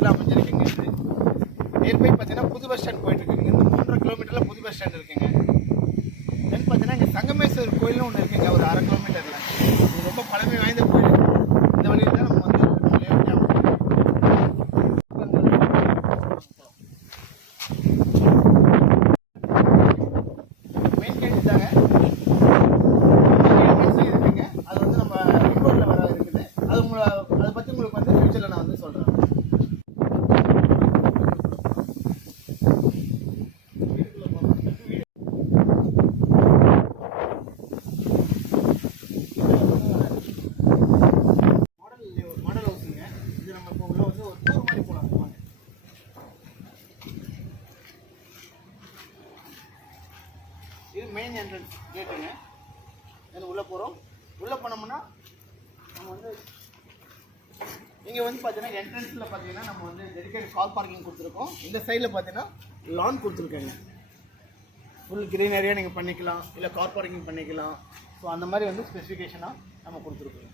பக்கத்தில் அமைஞ்சிருக்குங்க. நியர்பை பார்த்தீங்கன்னா புது பஸ் ஸ்டாண்ட் போயிட்டு இருக்குங்க. இந்த 3.5 கிலோமீட்டரில் புது பஸ் ஸ்டாண்ட் இருக்குங்க. தென் பார்த்தீங்கன்னா இங்கே சங்கமேஸ்வரர் கோயில்னு ஒன்று இருக்குங்க, ஒரு 1/2 கிலோமீட்டரில். இது ரொம்ப பழமை வாய்ந்த கோயில். இந்த வழியில் தான் நம்ம வந்து மெயின் கேட் தாங்க. இருக்குங்க, அது வந்து நம்ம ரோட்டில் வர இருக்குது. அதை பற்றி உங்களுக்கு வந்து ஃபியூச்சரில் நான் வந்து சொல்கிறேன். இது மெயின் என்ட்ரன்ஸ் கேட்டுங்க. உள்ளே போகிறோம். உள்ளே போனோம்னா நம்ம வந்து இங்கே வந்து பார்த்தீங்கன்னா என்ட்ரன்ஸில் பார்த்தீங்கன்னா நம்ம வந்து டெடிகேட் கார் பார்க்கிங் கொடுத்துருக்கோம். இந்த சைடில் பார்த்தீங்கன்னா லான் கொடுத்துருக்கேங்க. ஃபுல் க்ரீனரியாக நீங்கள் பண்ணிக்கலாம், இல்லை கார் பார்க்கிங் பண்ணிக்கலாம். ஸோ அந்த மாதிரி வந்து ஸ்பெசிஃபிகேஷனாக நம்ம கொடுத்துருக்கோங்க.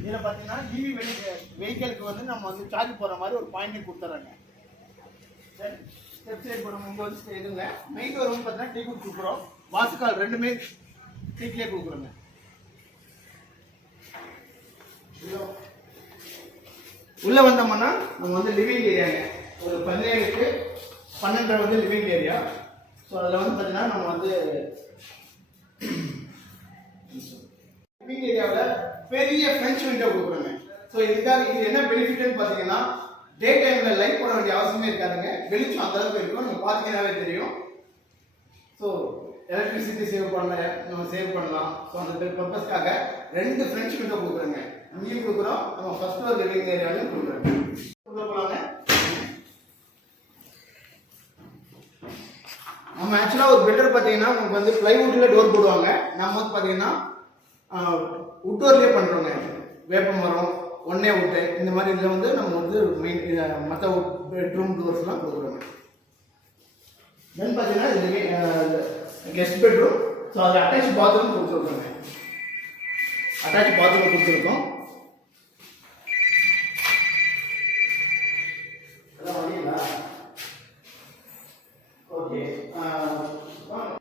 இதில் பார்த்தீங்கன்னா இவி வெஹிக்கிளுக்கு வந்து நம்ம வந்து சார்ஜ் போகிற மாதிரி ஒரு பாயிண்ட் கொடுத்துட்றாங்க. சரி, ஸ்டெப் சைட் போகிறோம். இங்கே வந்து இதுங்க மெயின் டோர் வந்து பார்த்தீங்கன்னா டீ கொடுக்குறோம். வாசுக்கால் ரெண்டுமே டீக்லேயே கொடுக்குறோங்க. உள்ளே வந்தோம்னா நம்ம வந்து லிவிங் ஏரியாங்க. ஒரு 17க்கு 12 வந்து லிவிங் ஏரியா. ஸோ அதில் வந்து பார்த்தீங்கன்னா நம்ம வந்து லிவிங் ஏரியாவில் பெரிய ஃப்ரெஞ்ச் விண்டோ கொடுக்குறோங்க. ஸோ இதுக்காக இது என்ன பெனிஃபிட்னு பார்த்தீங்கன்னா டே டைமில் லைட் போட வேண்டிய அவசியமே இருக்காதுங்க. வெளிச்சம் அந்த அளவுக்கு இருக்கும், நீங்கள் பார்த்தீங்கன்னாவே தெரியும். ஸோ எலக்ட்ரிசிட்டி நம்ம சேவ் பண்ணலாம். ஸோ அந்த பர்பஸ்க்காக 2 ஃப்ரெஞ்ச் விண்டோ கொடுக்குறோங்க. இங்கேயும் கொடுக்குறோம், நம்ம ஃபர்ஸ்ட் ஃப்ளோர் லிவிங் ஏரியாலையும் கொடுக்குறோங்க. நம்ம ஆக்சுவலாக ஒரு பெட்டர் பார்த்தீங்கன்னா உங்களுக்கு வந்து பிளைவுட்டில் டோர் போடுவாங்க. நம்ம வந்து பார்த்தீங்கன்னா உட் டோர்லேயே பண்ணுறோங்க. வேப்ப மரம், ஒன்னே உட்டு, இந்த மாதிரி இதில் வந்து நம்ம வந்து மெயின் மற்ற பெட்ரூம் டோர்ஸ்லாம் கொடுக்குறோங்க. தென் பார்த்தீங்கன்னா இது கெஸ்ட் பெட்ரூம். ஸோ அதில் அட்டாச் பாத்ரூம் கொடுத்துருக்கோங்க. அட்டாச் பாத்ரூம் கொடுத்துருக்கோம்.